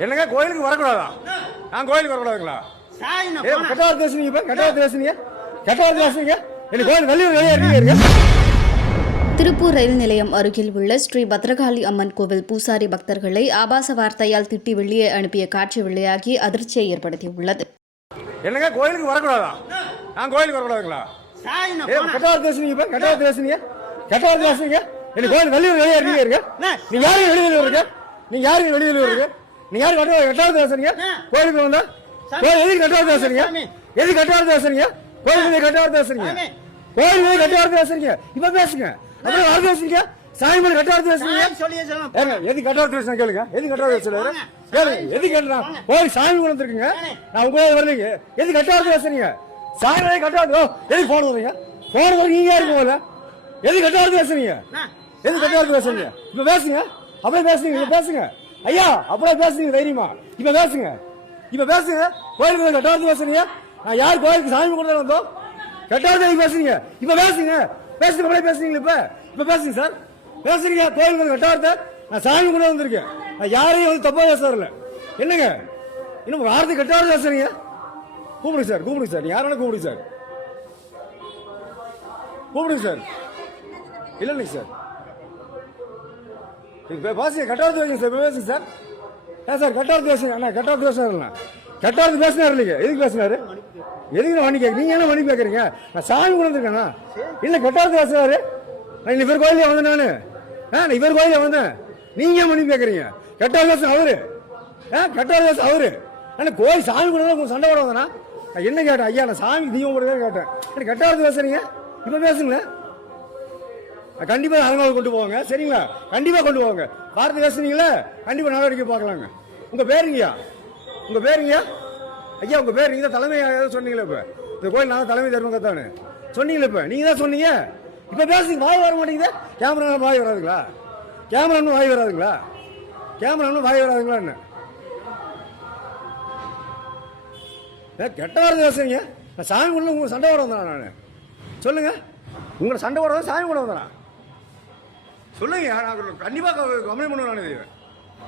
என்னங்க கோயிலுக்கு வரக்கூடாதா? நான் கோயிலுக்கு வரக்கூடாதுங்களா? சாயின ஏ கெட்ட வார்த்தை பேசுனீங்க இப்ப கெட்ட வார்த்தை பேசுனீங்க கெட்ட வார்த்தை பேசுனீங்க என்ன கோயில் வெளியே வெளியே இருக்கீங்க. திருப்பூர் ரயில் நிலையம் அருகில் உள்ள ஸ்ரீ பத்ரகாளி அம்மன் கோவில் பூசாரி பக்தர்களை ஆபாச வார்த்தையால் திட்டி வெளியே அனுப்பிய காட்சி வெளியாகி அதிர்ச்சியை ஏற்படுத்தியுள்ளது. என்னங்க கோயிலுக்கு வரக்கூடாதா? நான் கோயிலுக்கு வரக்கூடாதுங்களா? சாயின ஏ கெட்ட வார்த்தை பேசுனீங்க இப்ப கெட்ட வார்த்தை பேசுனீங்க கெட்ட வார்த்தை பேசுனீங்க என்ன கோயில் வெளியே வெளியே இருக்கீங்க. நீங்க யாருங்க வெளியே இருக்க நீங்க யாருங்க வெளியே இருக்க நீங்க யாரு கெட்ட கெட்ட வார்த்தை பேசுறீங்க கோயிலுக்கு வந்தா கோயில் எதுக்கு கெட்ட வார்த்தை பேசுறீங்க எதுக்கு கெட்ட வார்த்தை பேசுறீங்க கோயில் மீது கெட்ட வார்த்தை பேசுறீங்க கோயில் மீது கெட்ட வார்த்தை பேசுறீங்க இப்ப பேசுங்க அப்புறம் வார்த்தை பேசுறீங்க சாமி மேல கெட்ட வார்த்தை பேசுறீங்க எது கெட்ட வார்த்தை பேசுறேன் கேளுங்க எது கெட்ட வார்த்தை பேசுறாரு கேளுங்க எது கேட்டா கோயில் சாமி கொண்டு வந்திருக்கீங்க நான் உங்க வரலீங்க எது கெட்ட வார்த்தை பேசுறீங்க சாமி மேல கெட்ட வார்த்தை ஓ, எதுக்கு போன் வரீங்க போன் வரீங்க நீங்க யாருக்கு போகல எது கெட்ட வார்த்தை பேசுறீங்க எது கெட்ட வார்த்தை பேசுறீங்க இப்ப பேசுங்க அப்படியே பேசுங்க இப்ப பேசுங்க ஐயா அப்படியே பேசுங்க தைரியமா? இப்ப பேசுங்க. இப்ப பேசுங்க. கோயிலுக்கு கட்டாரத்து பேசுறீங்க. நான் யார் கோயிலுக்கு சாமி கொண்டு வந்தோம் கெட்ட பேசுறீங்க. இப்ப பேசுங்க. பேசுங்க அப்படியே பேசுறீங்க இப்ப? இப்ப பேசுங்க சார். பேசுறீங்க கோயிலுக்கு வந்து நான் சாமி கொண்டு வந்திருக்கேன். நான் யாரையும் வந்து தப்பா பேச வரல. என்னங்க? இன்னும் வார்த்தை கெட்ட பேசுறீங்க? கூப்பிடுங்க சார். கூப்பிடுங்க சார். யாராலும் கூப்பிடுங்க சார். கூப்பிடுங்க சார். இல்ல இல்லைங்க சார். இப்போ பாசிங்க கட்டாவது வைங்க சார் இப்ப பேசுங்க சார். ஏன் சார் கட்டாவது பேசுங்க அண்ணா கட்டாவது பேசுறாருண்ணா கட்டாவது பேசினார் இல்லைங்க. எதுக்கு பேசினாரு? எதுக்கு நான் வண்டி கேட்க நீங்க என்ன மணி கேட்குறீங்க நான் சாமி கொண்டு வந்திருக்கேண்ணா இல்லை கட்டாவது பேசுறாரு. நான் இவர் கோயிலே வந்தேன் நான். ஆ நான் இவர் கோயிலே வந்தேன். நீங்க ஏன் கேட்குறீங்க கட்டாவது கட்டார அவரு. ஆ கட்டாவது பேச அவரு. அண்ணா கோயில் சாமி கூட தான் சண்டை போட வந்தேண்ணா நான் என்ன கேட்டேன்? ஐயா நான் சாமி தீபம் போடுறதே கேட்டேன். எனக்கு கட்டாரத்து பேசுறீங்க? இப்போ பேசுங்களேன். கண்டிப்பாக அரங்காவது கொண்டு போவாங்க. சரிங்களா? கண்டிப்பாக கொண்டு போவாங்க. வார்த்தை பேசுனீங்களா கண்டிப்பாக நடவடிக்கை பார்க்கலாங்க. உங்கள் பேருங்கய்யா உங்கள் பேருங்கய்யா ஐயா உங்கள் பேர் நீங்கள் தான் தலைமை சொன்னீங்களே இப்போ? இந்த கோயில் நான் தலைமை தருவங்க தானே சொன்னீங்களே இப்போ? நீங்கள் தான் சொன்னீங்க? இப்போ பேசுங்க வாய் வர மாட்டேங்குது. கேமரா வாய் வராதுங்களா? கேமரா வாய் வராதுங்களா? கேமரா வாய் வராதுங்களா என்ன? ஏ, கெட்ட வார்த்தை பேசுறீங்க. நான் சாமி கொண்டு உங்களுக்கு சண்டை வர வந்தேன் நான்? சொல்லுங்கள் உங்களை சண்டை போடுறதா சாமி கூட வந்தேனா? சொல்லுங்க நான் கண்டிப்பாக கம்ப்ளைண்ட் பண்ணுவேன் நான் இது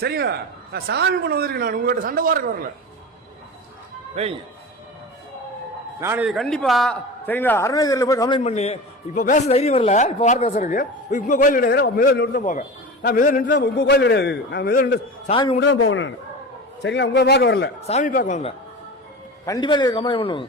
சரிங்களா? நான் சாமி பண்ண வந்திருக்கேன் நான் உங்கள்கிட்ட சண்டை போடுறதுக்கு வரல. சரிங்க நான் இது கண்டிப்பாக சரிங்களா? அருணாச்சலில் போய் கம்ப்ளைண்ட் பண்ணி இப்போ பேச தைரியம் வரல இப்போ வார்த்தை பேசுறதுக்கு இப்போ கோயில் கிடையாது மிதல் நின்று தான் போவேன். நான் மிதல் நின்று தான் இப்போ கோயில் கிடையாது இது. நான் மிதல் நின்று சாமி மட்டும் தான் போவேன் நான். சரிங்களா? உங்களை பார்க்க வரல. சாமி பார்க்க வந்தேன். கண்டிப்பாக கம்ப்ளைண்ட் பண்ணுவோம்